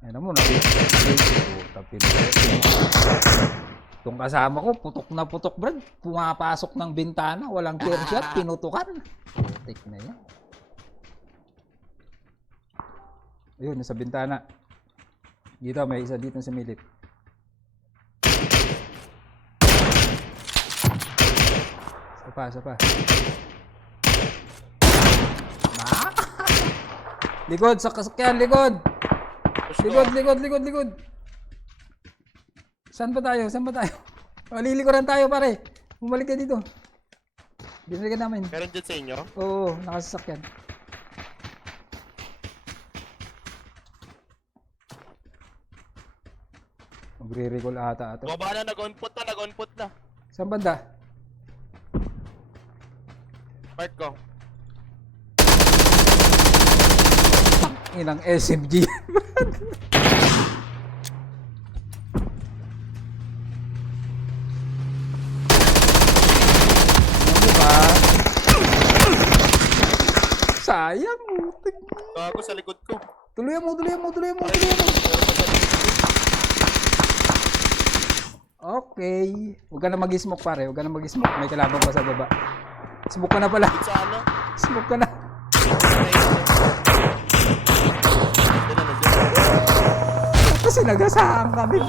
Ayan mo, itong kasama ko, putok na putok, Brad. Pumapasok ng bintana, walang clear shot, pinutukan. Putik na yan. Ayun, nasa bintana. Dito, may isa dito sa milit. Isa pa. Likod, sa kasakyan, likod! Likod. Saan ba tayo? Lilikuran tayo, pare. Bumalik ka dito. Binalikan namin. Meron dyan sa inyo? Oo, nakasasakyan. Magre-recall ata ito. Baba na, nag-on-put na. Saan banda? Park ko. Inang SMG. Ano ba? Sayang. Gago sa likod ko. Tuloyan mo. Okay. Huwag ka na mag-smoke, pare. May kalaban pa sa baba. Smoke ka na pala. Sa ano? Smoke ka na. Kasi nagasahan kami.